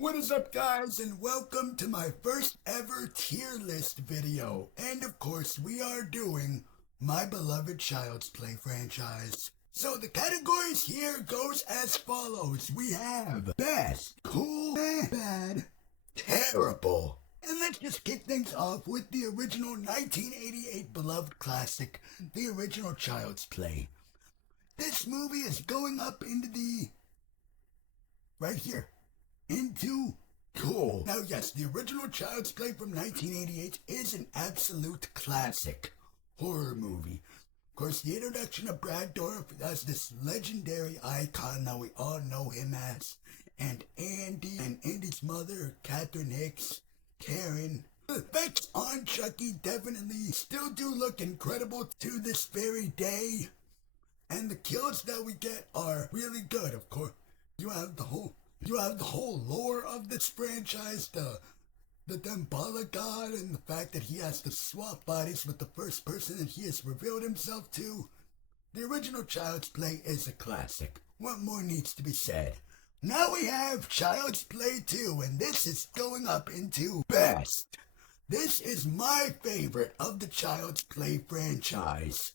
What is up, guys, and welcome to my first ever tier list video. And of course, we are doing my beloved Child's Play franchise. So the categories here goes as follows. We have best, cool, bad, terrible. And let's just kick things off with the original 1988 beloved classic, the original Child's Play. This movie is going up into the... right here. Into cool. Now, yes, the original Child's Play from 1988 is an absolute classic horror movie. Of course, the introduction of Brad Dourif as this legendary icon that we all know him as, and Andy's mother, Catherine Hicks, Karen. The effects on Chucky definitely still do look incredible to this very day, and the kills that we get are really good. Of course, you have the whole lore of this franchise, the Damballa God, and the fact that he has to swap bodies with the first person that he has revealed himself to. The original Child's Play is a classic. What more needs to be said? Now we have Child's Play 2, and this is going up into best. This is my favorite of the Child's Play franchise.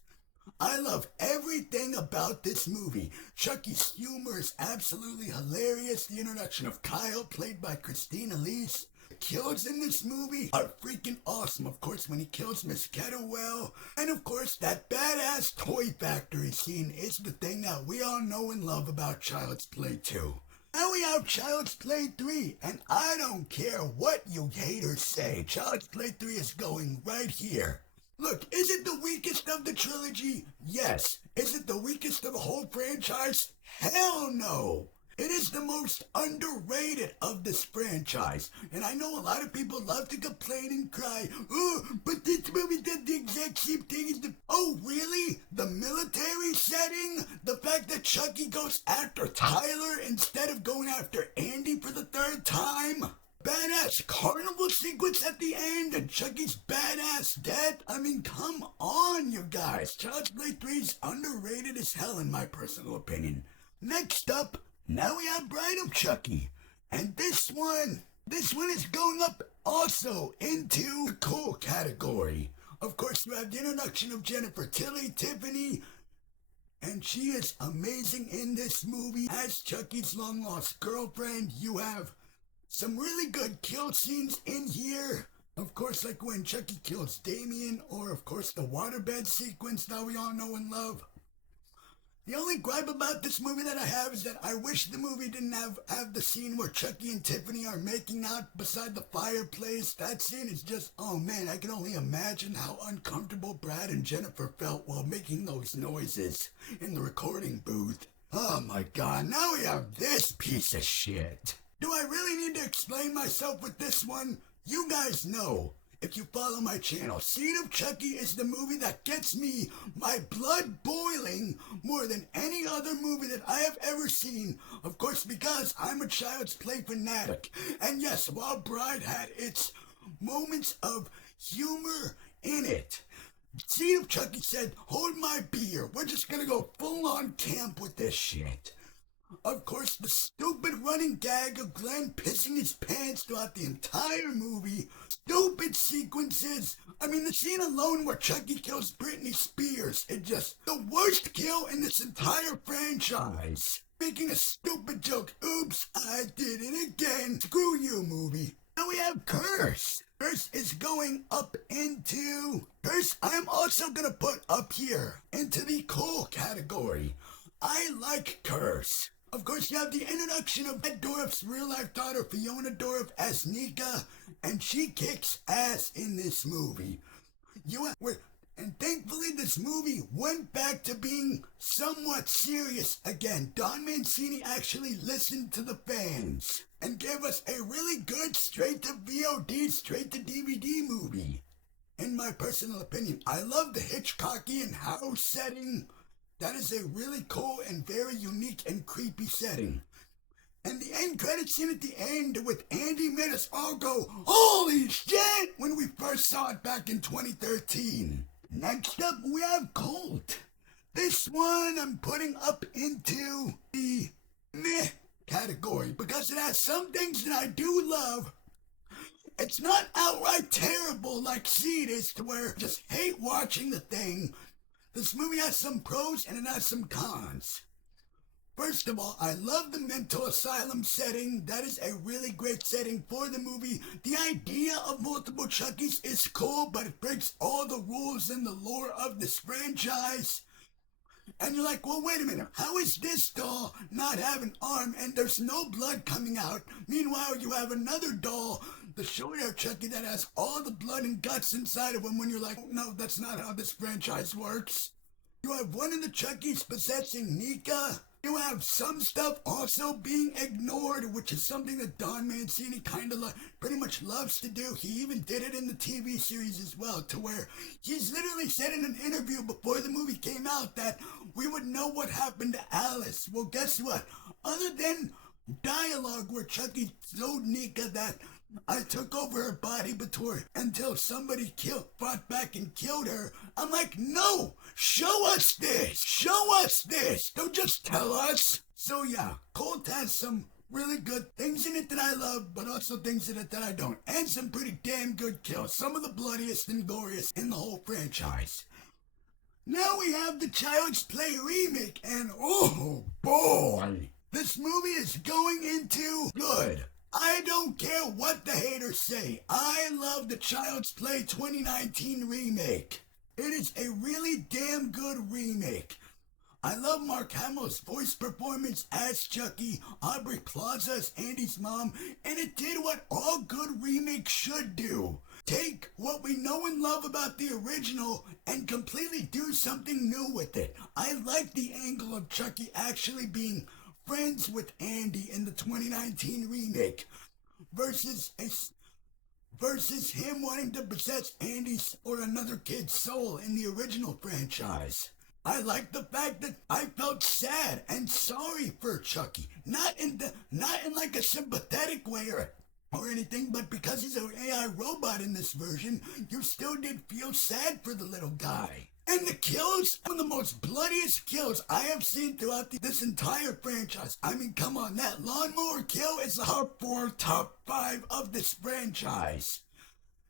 I love everything about this movie. Chucky's humor is absolutely hilarious. The introduction of Kyle, played by Christine Elise. The kills in this movie are freaking awesome. Of course, when he kills Miss Kettlewell. And of course, that badass toy factory scene is the thing that we all know and love about Child's Play 2. Now we have Child's Play 3, and I don't care what you haters say. Child's Play 3 is going right here. Look, is it the weakest of the trilogy? Yes. Is it the weakest of the whole franchise? Hell no. It is the most underrated of this franchise. And I know a lot of people love to complain and cry, oh, but this movie did the exact same thing as the... Oh, really? The military setting? The fact that Chucky goes after Tyler instead of going after Andy for the third time? Badass carnival sequence at the end and Chucky's badass death. I mean, come on, you guys. Child's Play 3 is underrated as hell in my personal opinion. Next up, now we have Bride of Chucky. And this one is going up also into the cool category. Of course, you have the introduction of Jennifer Tilly, Tiffany, and she is amazing in this movie as Chucky's long-lost girlfriend. You have some really good kill scenes in here. Of course, like when Chucky kills Damien, or of course the waterbed sequence that we all know and love. The only gripe about this movie that I have is that I wish the movie didn't have the scene where Chucky and Tiffany are making out beside the fireplace. That scene is just, oh man, I can only imagine how uncomfortable Brad and Jennifer felt while making those noises in the recording booth. Oh my god, now we have this piece of shit. Do I really need to explain myself with this one? You guys know, if you follow my channel, Seed of Chucky is the movie that gets me my blood boiling more than any other movie that I have ever seen. Of course, because I'm a Child's Play fanatic. And yes, while Bride had its moments of humor in it, Seed of Chucky said, hold my beer, we're just gonna go full on camp with this shit. Of course, the stupid running gag of Glenn pissing his pants throughout the entire movie. Stupid sequences. I mean, the scene alone where Chucky kills Britney Spears is just the worst kill in this entire franchise. Making a stupid joke. Oops, I did it again. Screw you, movie. Now we have Curse. Curse is going up into... Curse, I'm also gonna put up here into the cool category. I like Curse. Of course, you have the introduction of Brad Dourif's real-life daughter, Fiona Dourif, as Nika, and she kicks ass in this movie. And thankfully, this movie went back to being somewhat serious again. Don Mancini actually listened to the fans and gave us a really good straight-to-VOD, straight-to-DVD movie. In my personal opinion, I love the Hitchcockian house setting. That is a really cool and very unique and creepy setting. And the end credits scene at the end with Andy made us all go, holy shit, when we first saw it back in 2013. Next up, we have Cult. This one I'm putting up into the meh category because it has some things that I do love. It's not outright terrible like Seed is to where I just hate watching the thing. This movie has some pros and it has some cons. First of all, I love the mental asylum setting. That is a really great setting for the movie. The idea of multiple Chuckies is cool, but it breaks all the rules and the lore of this franchise. And you're like, well, wait a minute. How is this doll not have an arm and there's no blood coming out? Meanwhile, you have another doll, the short-hair Chucky, that has all the blood and guts inside of him when you're like, no, that's not how this franchise works. You have one of the Chuckies possessing Nika. You have some stuff also being ignored, which is something that Don Mancini kind of pretty much loves to do. He even did it in the TV series as well, to where he's literally said in an interview before the movie came out that we would know what happened to Alice. Well, guess what? Other than dialogue where Chucky told Nika that I took over her body until somebody fought back and killed her. I'm like, no! Show us this! Show us this! Don't just tell us! So yeah, Colt has some really good things in it that I love, but also things in it that I don't. And some pretty damn good kills. Some of the bloodiest and goriest in the whole franchise. Now we have the Child's Play remake, and oh boy! This movie is going into good. I don't care what the haters say. I love the Child's Play 2019 remake. It is a really damn good remake. I love Mark Hamill's voice performance as Chucky, Aubrey Plaza as Andy's mom, and it did what all good remakes should do. Take what we know and love about the original and completely do something new with it. I like the angle of Chucky actually being friends with Andy in the 2019 remake versus him wanting to possess Andy's or another kid's soul in the original franchise. I like the fact that I felt sad and sorry for Chucky, not in like a sympathetic way or anything, but because he's an AI robot in this version, you still did feel sad for the little guy. And the kills, one of the most bloodiest kills I have seen throughout this entire franchise. I mean, come on, that lawnmower kill is top 5 of this franchise.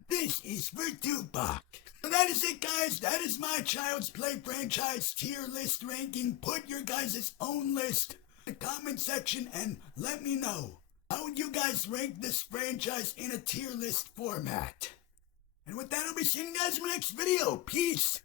This is for Tupac. So that is it, guys. That is my Child's Play franchise tier list ranking. Put your guys' own list in the comment section and let me know. How would you guys rank this franchise in a tier list format? And with that, I'll be seeing you guys in my next video. Peace.